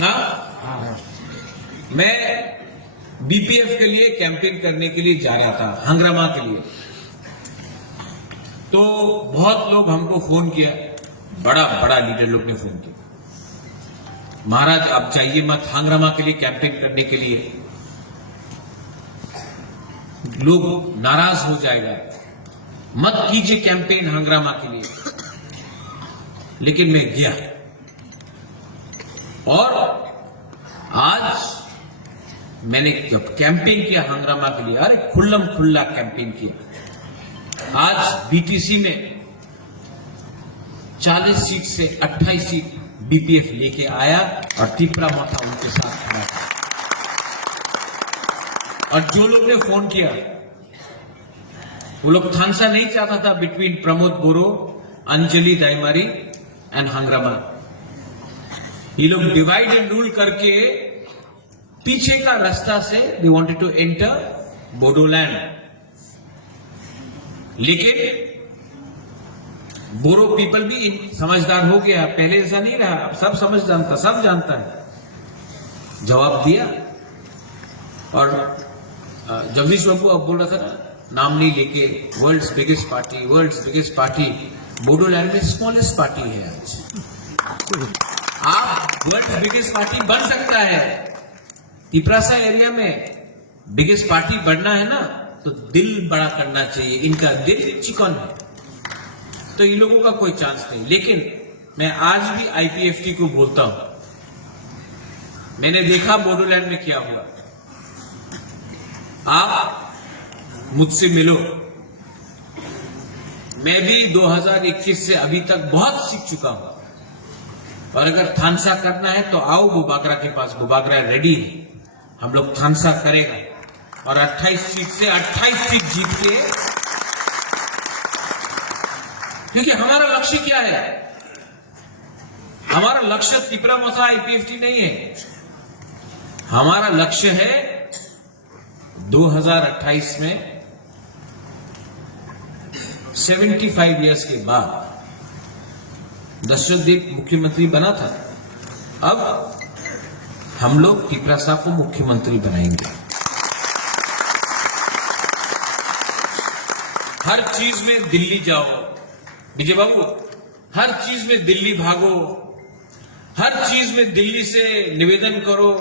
हाँ, मैं बीपीएफ के लिए कैंपेन करने के लिए जा रहा था, हंगरामा के लिए। तो बहुत लोग हमको फोन किया, बड़ा बड़ा लीडर लोग ने फोन किया, महाराज आप चाहिए मत हंगरामा के लिए कैंपेन करने के लिए, लोग नाराज हो जाएगा, मत कीजिए कैंपेन हंगरामा के लिए। लेकिन मैं गया और आज मैंने जब कैंपेन किया हंगरामा के लिए, अरे खुल्लम खुल्ला कैंपेन किया। आज बीटीसी में 40 सीट से 28 सीट बीपीएफ लेके आया और तिपरा मोथा उनके साथ खड़ा था। और जो लोग ने फोन किया वो लोग थानसा नहीं चाहता था बिटवीन प्रमोद बोरो, अंजलि दाइमारी एंड हंगरामा। ये लोग डिवाइड एंड रूल करके पीछे का रास्ता से they wanted to enter Bodoland. लेकिन बोरो पीपल भी समझदार हो गया, पहले ऐसा नहीं रहा, अब सब समझ जानता, सब जानता है। जवाब दिया और जगदीश बाबू अब बोल रहा था ना, नाम नहीं लेके, वर्ल्ड्स बिगेस्ट पार्टी, बोडोलैंड में स्मॉलेस्ट पार्टी है आज। आप वर्ल्ड बिगेस्ट पार्टी बन सकता है, तिपरासा एरिया में बिगेस्ट पार्टी बनना है ना तो दिल बड़ा करना चाहिए। इनका दिल चिकन है तो इन लोगों का कोई चांस नहीं। लेकिन मैं आज भी आईपीएफटी को बोलता हूं, मैंने देखा बोडोलैंड में क्या हुआ। आप मुझसे मिलो, मैं भी 2021 से अभी तक बहुत सीख चुका हूं। और अगर थानसा करना है तो आओ बुबागरा के पास, बुबागरा रेडी है, हम लोग थानसा करेगा और 28 सीट से 28 सीट जीत के, क्योंकि हमारा लक्ष्य क्या है? हमारा लक्ष्य तिपरा मोथा आईपीएफटी नहीं है, हमारा लक्ष्य है 2028 में 75 इयर्स के बाद दशरथ देव मुख्यमंत्री बना था, अब हम लोग तिपरासा को मुख्यमंत्री बनाएंगे। हर चीज में दिल्ली जाओ विजय बाबू, हर चीज में दिल्ली भागो, हर चीज में दिल्ली से निवेदन करो,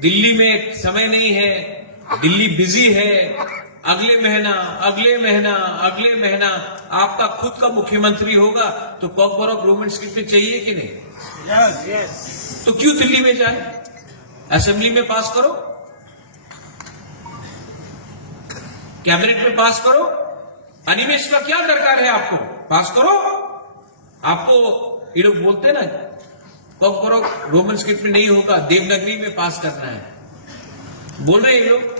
दिल्ली में समय नहीं है, दिल्ली बिजी है, अगले महीना आपका खुद का मुख्यमंत्री होगा तो कॉकबरॉक गवर्नमेंट स्क्रिप्ट चाहिए कि नहीं? yes. तो क्यों दिल्ली में जाए? असेंबली में पास करो, कैबिनेट में पास करो, अनिमेश का क्या दरकार है? आपको पास करो। आपको ये लोग बोलते ना कॉकबरॉक गवर्नमेंट स्क्रिप्ट में नहीं होगा, देवनागरी में पास करना है, बोल रहे ये लोग।